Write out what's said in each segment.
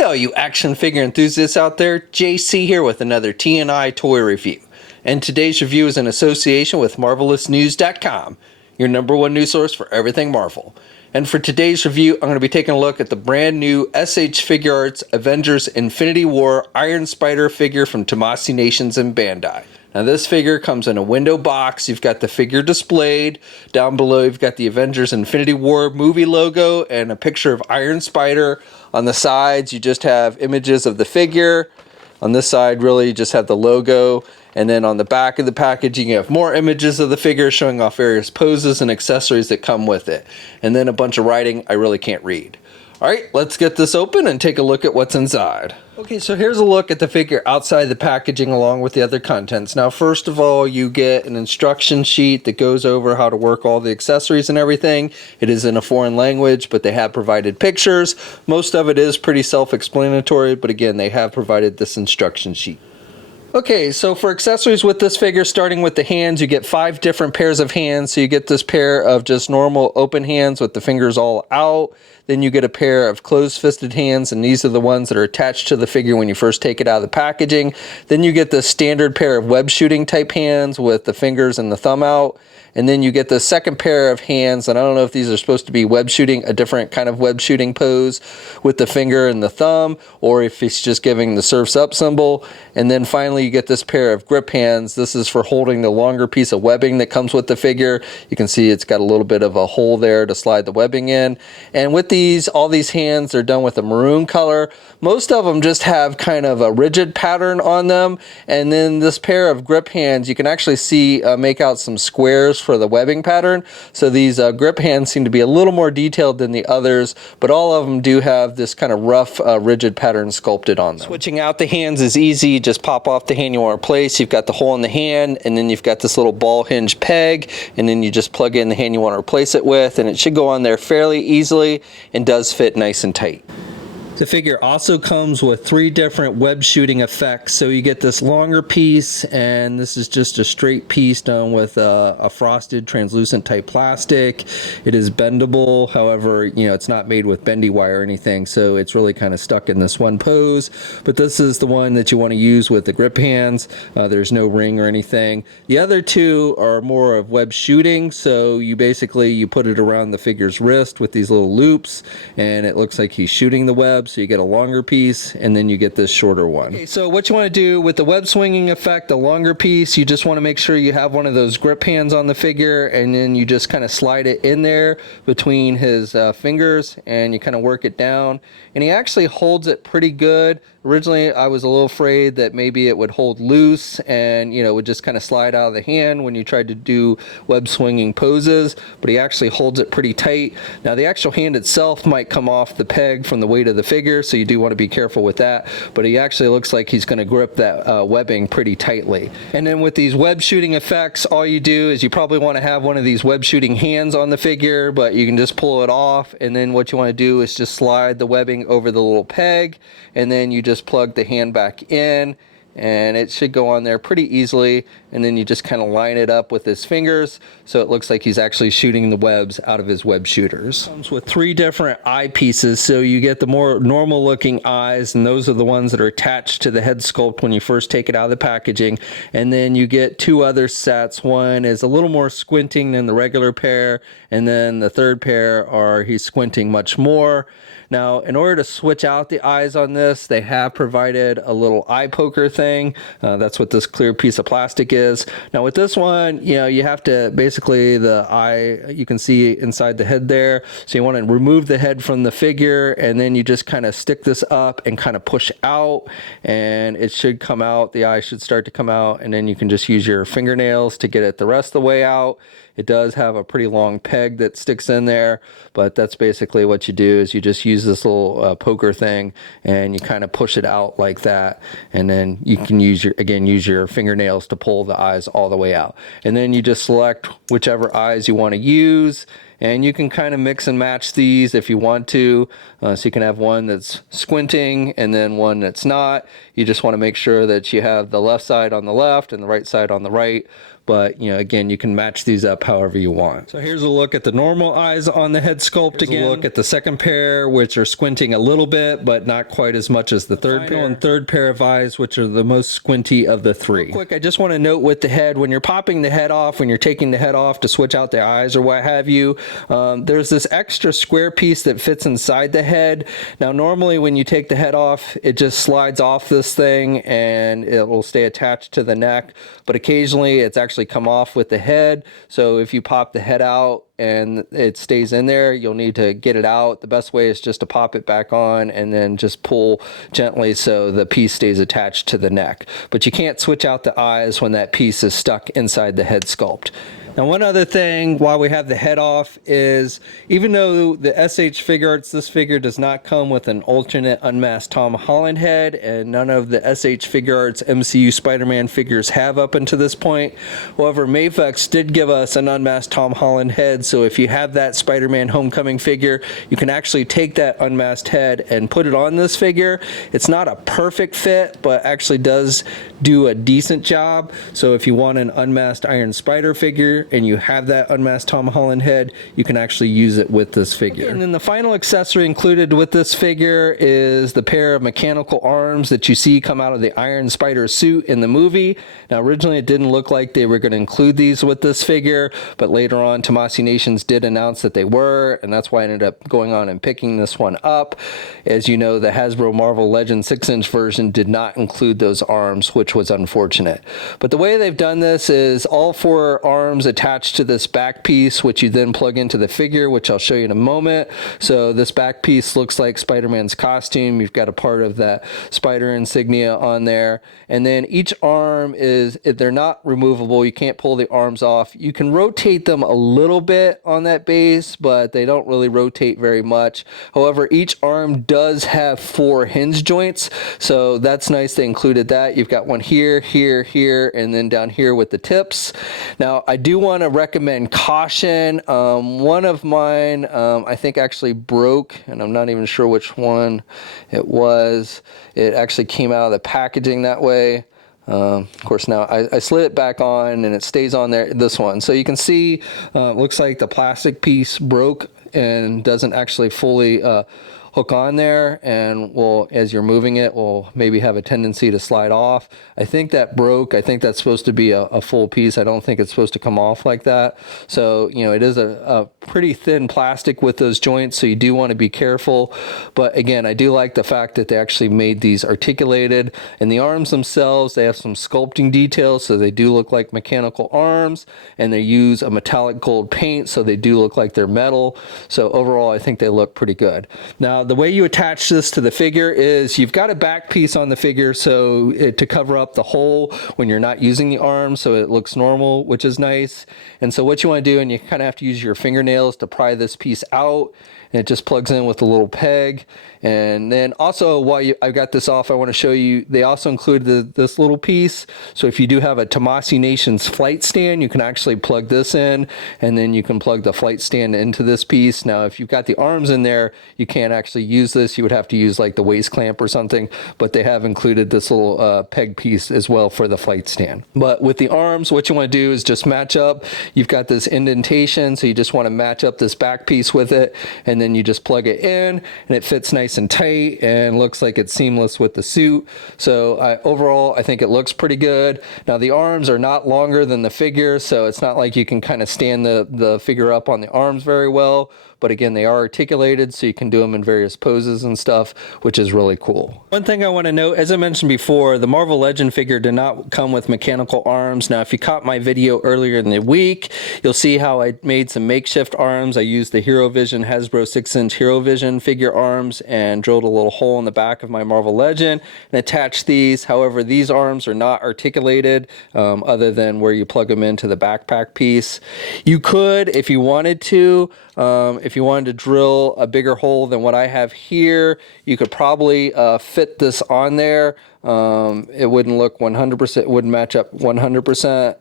Hey all you action figure enthusiasts out there, JC here with another T&I toy review. And today's review is in association with MarvelousNews.com, your #1 news source for everything Marvel. And for today's review, I'm going to be taking a look at the brand new SH Figuarts Avengers Infinity War Iron Spider figure from Tamashii Nations and Bandai. Now this figure comes in a window box. You've got the figure displayed. Down below you've got the Avengers Infinity War movie logo and a picture of Iron Spider. On the sides you just have images of the figure. On this side really you just have the logo. And then on the back of the packaging you have more images of the figure showing off various poses and accessories that come with it. And then a bunch of writing I really can't read. Alright, let's get this open and take a look at what's inside. Okay, so here's a look at the figure outside the packaging along with the other contents. Now, first of all, you get an instruction sheet that goes over how to work all the accessories and everything. It is in a foreign language, but they have provided pictures. Most of it is pretty self-explanatory, but again, they have provided this instruction sheet. Okay, so for accessories with this figure, starting with the hands, you get 5 different pairs of hands. So you get this pair of just normal open hands with the fingers all out. Then you get a pair of closed-fisted hands, and these are the ones that are attached to the figure when you first take it out of the packaging. Then you get the standard pair of web shooting type hands with the fingers and the thumb out. And then you get the second pair of hands, and I don't know if these are supposed to be web shooting, a different kind of web shooting pose with the finger and the thumb, or if it's just giving the surf's up symbol. And then finally you get this pair of grip hands. This is for holding the longer piece of webbing that comes with the figure. You can see it's got a little bit of a hole there to slide the webbing in. And with all these hands are done with a maroon color. Most of them just have kind of a rigid pattern on them. And then this pair of grip hands, you can actually see make out some squares for the webbing pattern. So these grip hands seem to be a little more detailed than the others, but all of them do have this kind of rough rigid pattern sculpted on them. Switching out the hands is easy. Just pop off the hand you want to replace. You've got the hole in the hand, and then you've got this little ball hinge peg, and then you just plug in the hand you want to replace it with, and it should go on there fairly easily and does fit nice and tight. The figure also comes with 3 different web shooting effects. So you get this longer piece, and this is just a straight piece done with a frosted translucent type plastic. It is bendable, however, you know, it's not made with bendy wire or anything, so it's really kind of stuck in this one pose. But this is the one that you want to use with the grip hands. There's no ring or anything. The other 2 are more of web shooting, so you put it around the figure's wrist with these little loops, and it looks like he's shooting the web. So you get a longer piece, and then you get this shorter one. Okay, so what you want to do with the web swinging effect, the longer piece, you just want to make sure you have one of those grip hands on the figure, and then you just kind of slide it in there between his fingers, and you kind of work it down. And he actually holds it pretty good. Originally, I was a little afraid that maybe it would hold loose and, you know, would just kind of slide out of the hand when you tried to do web swinging poses, but he actually holds it pretty tight. Now, the actual hand itself might come off the peg from the weight of the figure, so you do want to be careful with that, but he actually looks like he's going to grip that webbing pretty tightly. And then with these web shooting effects, all you do is you probably want to have one of these web shooting hands on the figure, but you can just pull it off, and then what you want to do is just slide the webbing over the little peg, and then you just plug the hand back in, and it should go on there pretty easily, and then you just kind of line it up with his fingers so it looks like he's actually shooting the webs out of his web shooters. It comes with 3 different eye pieces, so you get the more normal looking eyes, and those are the ones that are attached to the head sculpt when you first take it out of the packaging. And then you get 2 other sets. One is a little more squinting than the regular pair, and then the third pair he's squinting much more. Now, in order to switch out the eyes on this, they have provided a little eye poker thing. That's what this clear piece of plastic is. Now, with this one, you know, you have to basically, the eye, you can see inside the head there. So you want to remove the head from the figure, and then you just kind of stick this up and kind of push out, and it should come out. The eye should start to come out, and then you can just use your fingernails to get it the rest of the way out. It does have a pretty long peg that sticks in there, but that's basically what you do is you just use this little poker thing, and you kind of push it out like that, and then you can use your fingernails to pull the eyes all the way out. And then you just select whichever eyes you want to use, and you can kind of mix and match these if you want to. So you can have one that's squinting and then one that's not. You just want to make sure that you have the left side on the left and the right side on the right. but you know, again, you can match these up however you want. So here's a look at the normal eyes on the head sculpt. Here's again a look at the second pair, which are squinting a little bit but not quite as much as the third pair of eyes, which are the most squinty of the three. Real quick, I just want to note with the head, when you're popping the head off, when you're taking the head off to switch out the eyes or what have you, there's this extra square piece that fits inside the head. Now normally when you take the head off, it just slides off this thing and it will stay attached to the neck, but occasionally it's actually come off with the head. So if you pop the head out and it stays in there, you'll need to get it out. The best way is just to pop it back on and then just pull gently so the piece stays attached to the neck. But you can't switch out the eyes when that piece is stuck inside the head sculpt. Now, one other thing while we have the head off is, even though the SH Figuarts, this figure does not come with an alternate unmasked Tom Holland head, and none of the SH Figuarts MCU Spider-Man figures have up until this point. However, Mafex did give us an unmasked Tom Holland head, so if you have that Spider-Man Homecoming figure, you can actually take that unmasked head and put it on this figure. It's not a perfect fit, but actually does do a decent job. So if you want an unmasked Iron Spider figure and you have that unmasked Tom Holland head, you can actually use it with this figure. Okay, and then the final accessory included with this figure is the pair of mechanical arms that you see come out of the Iron Spider suit in the movie. Now originally it didn't look like they were going to include these with this figure, but later on Tamashii Nations did announce that they were, and that's why I ended up going on and picking this one up. As you know, the Hasbro Marvel Legends 6-inch version did not include those arms, which was unfortunate. But the way they've done this is all four arms attached to this back piece, which you then plug into the figure, which I'll show you in a moment. So this back piece looks like Spider-Man's costume. You've got a part of that spider insignia on there. And then each arm is, they're not removable. You can't pull the arms off. You can rotate them a little bit on that base, but they don't really rotate very much. However, each arm does have 4 hinge joints. So that's nice. They included that. You've got one here, here, here, and then down here with the tips. Now, I do want to recommend caution. One of mine, I think actually broke, and I'm not even sure which one it was. It actually came out of the packaging that way. Of course, now I slid it back on and it stays on there, this one. So you can see, looks like the plastic piece broke and doesn't actually fully hook on there, and will, as you're moving it, will maybe have a tendency to slide off. I think that broke. I think that's supposed to be a full piece. I don't think it's supposed to come off like that. So, you know, it is a pretty thin plastic with those joints, so you do want to be careful. But again, I do like the fact that they actually made these articulated, and the arms themselves, they have some sculpting details, so they do look like mechanical arms, and they use a metallic gold paint, so they do look like they're metal. So overall, I think they look pretty good. Now, the way you attach this to the figure is you've got a back piece on the figure so to cover up the hole when you're not using the arm, so it looks normal, which is nice. And so what you want to do, and you kind of have to use your fingernails to pry this piece out, and it just plugs in with a little peg. And then also, while I've got this off, I want to show you, they also included this little piece. So if you do have a Tamashii Nations flight stand, you can actually plug this in, and then you can plug the flight stand into this piece. Now, if you've got the arms in there, you can't actually use this. You would have to use like the waist clamp or something, but they have included this little peg piece as well for the flight stand. But with the arms, what you want to do is just match up. You've got this indentation, so you just want to match up this back piece with it, and then you just plug it in, and it fits nice and tight and looks like it's seamless with the suit. So overall, I think it looks pretty good. Now, the arms are not longer than the figure, so it's not like you can kind of stand the figure up on the arms very well. But again, they are articulated, so you can do them in various poses and stuff, which is really cool. One thing I want to note, as I mentioned before, the Marvel Legend figure did not come with mechanical arms. Now, if you caught my video earlier in the week, you'll see how I made some makeshift arms. I used the Hero Vision Hasbro 6-inch Hero Vision figure arms and drilled a little hole in the back of my Marvel Legend and attached these. However, these arms are not articulated other than where you plug them into the backpack piece. You could, if you wanted to, if you wanted to drill a bigger hole than what I have here, you could probably fit this on there, It wouldn't look 100%, wouldn't match up 100%.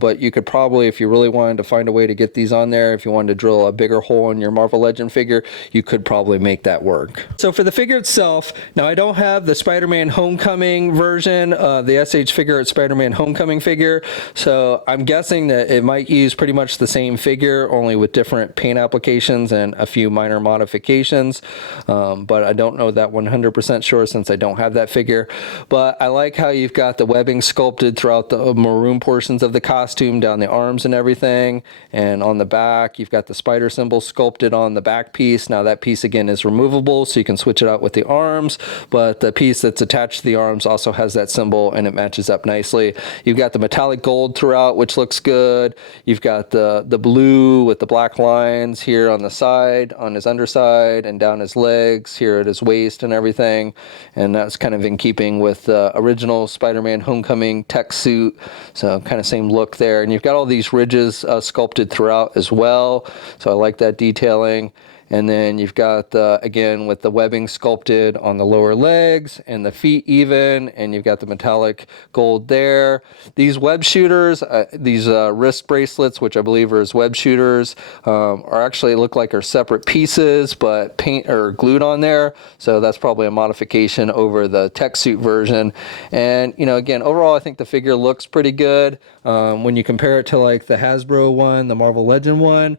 But you could probably, if you really wanted to find a way to get these on there, if you wanted to drill a bigger hole in your Marvel Legend figure, you could probably make that work. So for the figure itself, now I don't have the Spider-Man Homecoming version, the SH Figuarts Spider-Man Homecoming figure, so I'm guessing that it might use pretty much the same figure, only with different paint applications and a few minor modifications, but I don't know that 100% sure since I don't have that figure. But I like how you've got the webbing sculpted throughout the maroon portions of the costume, down the arms and everything, and on the back you've got the spider symbol sculpted on the back piece. Now that piece again is removable, so you can switch it out with the arms, but the piece that's attached to the arms also has that symbol and it matches up nicely. You've got the metallic gold throughout, which looks good. You've got the blue with the black lines here on the side, on his underside, and down his legs, here at his waist and everything, and that's kind of in keeping with the original Spider-Man Homecoming tech suit, so kind of same look there. And you've got all these ridges sculpted throughout as well, so I like that detailing. And then you've got, again, with the webbing sculpted on the lower legs and the feet even, and you've got the metallic gold there. These web shooters, these wrist bracelets, which I believe are his web shooters, are actually look like are separate pieces, but paint or glued on there. So that's probably a modification over the tech suit version. And, you know, again, overall, I think the figure looks pretty good. When you compare it to like the Hasbro one, the Marvel Legend one,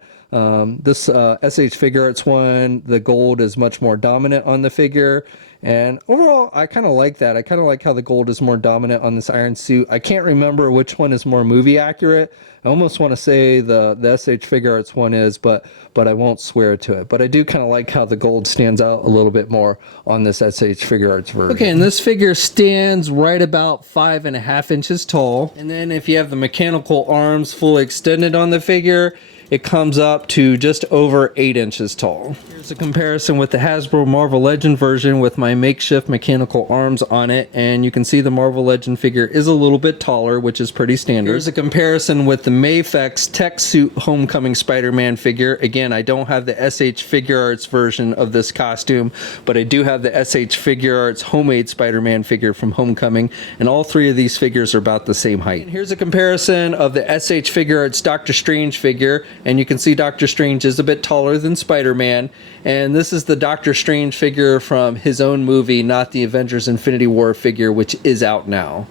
this SH Figuarts one, the gold is much more dominant on the figure, and overall I kind of like that. I kind of like how the gold is more dominant on this iron suit. I can't remember which one is more movie accurate. I almost want to say the SH Figuarts one is, but I won't swear to it. But I do kind of like how the gold stands out a little bit more on this SH Figuarts version. Okay, and this figure stands right about 5.5 inches tall. And then if you have the mechanical arms fully extended on the figure, it comes up to just over 8 inches tall. Here's a comparison with the Hasbro Marvel Legend version with my makeshift mechanical arms on it, and you can see the Marvel Legend figure is a little bit taller, which is pretty standard. Here's a comparison with the Mafex Tech Suit Homecoming Spider-Man figure. Again, I don't have the SH Figuarts version of this costume, but I do have the SH Figuarts homemade Spider-Man figure from Homecoming, and all three of these figures are about the same height. And here's a comparison of the SH Figuarts Doctor Strange figure, and you can see Doctor Strange is a bit taller than Spider-Man, and this is the Doctor Strange figure from his own movie, not the Avengers Infinity War figure, which is out now.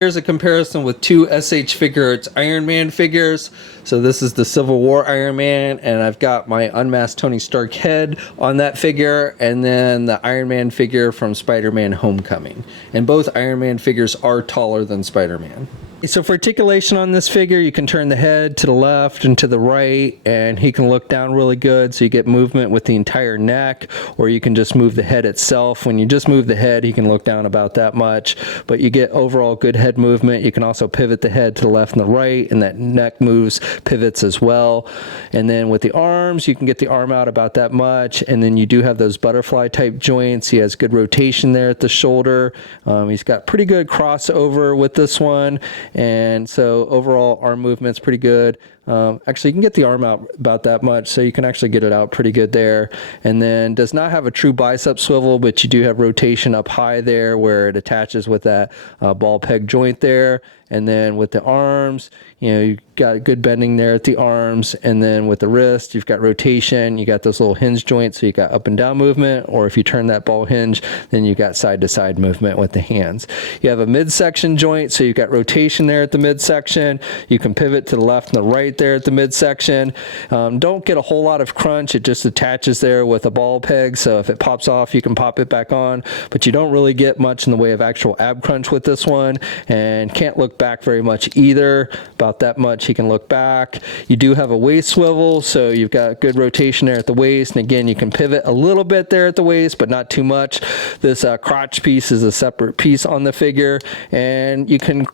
Here's a comparison with two SH Figuarts Iron Man figures. So this is the Civil War Iron Man, and I've got my unmasked Tony Stark head on that figure, and then the Iron Man figure from Spider-Man Homecoming. And both Iron Man figures are taller than Spider-Man. So for articulation on this figure, you can turn the head to the left and to the right, and he can look down really good, so you get movement with the entire neck, or you can just move the head itself. When you just move the head, he can look down about that much, but you get overall good head movement. You can also pivot the head to the left and the right, and that neck moves, pivots as well. And then with the arms, you can get the arm out about that much, and then you do have those butterfly type joints. He has good rotation there at the shoulder. He's got pretty good crossover with this one. And so overall arm movement's pretty good. Actually, you can get the arm out about that much, so you can actually get it out pretty good there. And then does not have a true bicep swivel, but you do have rotation up high there where it attaches with that ball peg joint there. And then with the arms, you know, you got good bending there at the arms, and then with the wrist, you've got rotation. You got those little hinge joints, so you got up and down movement, or if you turn that ball hinge, then you got side to side movement with the hands. You have a midsection joint, so you've got rotation there at the midsection. You can pivot to the left and the right there at the midsection. Don't get a whole lot of crunch. It just attaches there with a ball peg, so if it pops off, you can pop it back on, but you don't really get much in the way of actual ab crunch with this one, and can't look back very much either. About that much he can look back. You do have a waist swivel, so you've got good rotation there at the waist, and again you can pivot a little bit there at the waist, but not too much. This crotch piece is a separate piece on the figure, and you can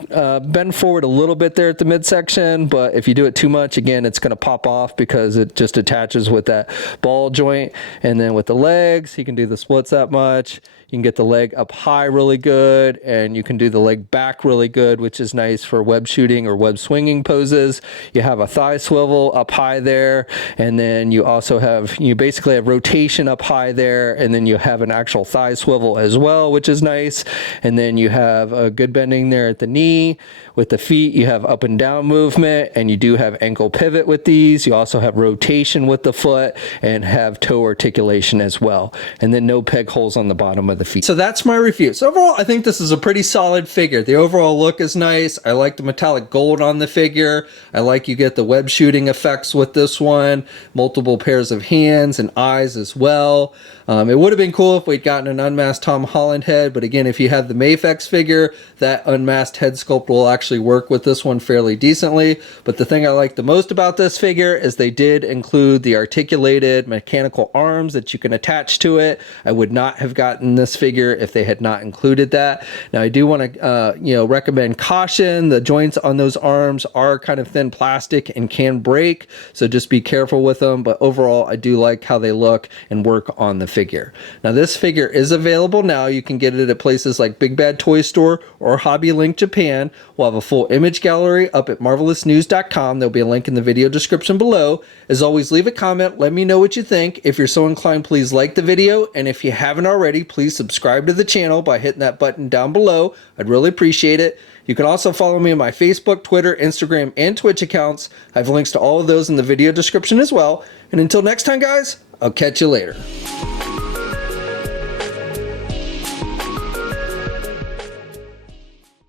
bend forward a little bit there at the midsection, but if you do it too much, again it's going to pop off because it just attaches with that ball joint. And then with the legs, he can do the splits that much. You can get the leg up high really good, and you can do the leg back really good, which is nice for web shooting or web swinging poses. You have a thigh swivel up high there, and then you also have, you basically have rotation up high there, and then you have an actual thigh swivel as well, which is nice. And then you have a good bending there at the knee. With the feet, you have up and down movement, and you do have ankle pivot with these. You also have rotation with the foot and have toe articulation as well. And then no peg holes on the bottom of the feet. So that's my review. So overall, I think this is a pretty solid figure. The overall look is nice. I like the metallic gold on the figure. I like you get the web shooting effects with this one. Multiple pairs of hands and eyes as well. It would have been cool if we'd gotten an unmasked Tom Holland head, but again, if you have the Mafex figure, that unmasked head sculpt will actually work with this one fairly decently. But the thing I like the most about this figure is they did include the articulated mechanical arms that you can attach to it. I would not have gotten this figure if they had not included that. Now I do want to recommend caution. The joints on those arms are kind of thin plastic and can break, so just be careful with them. But overall, I do like how they look and work on the figure. Now this figure is available now. You can get it at places like Big Bad Toy Store or Hobby Link Japan. We'll have a full image gallery up at marvelousnews.com. There'll be a link in the video description below. As always, leave a comment. Let me know what you think. If you're so inclined, please like the video. And if you haven't already, please subscribe to the channel by hitting that button down below. I'd really appreciate it. You can also follow me on my Facebook, Twitter, Instagram, and Twitch accounts. I have links to all of those in the video description as well. And until next time, guys, I'll catch you later.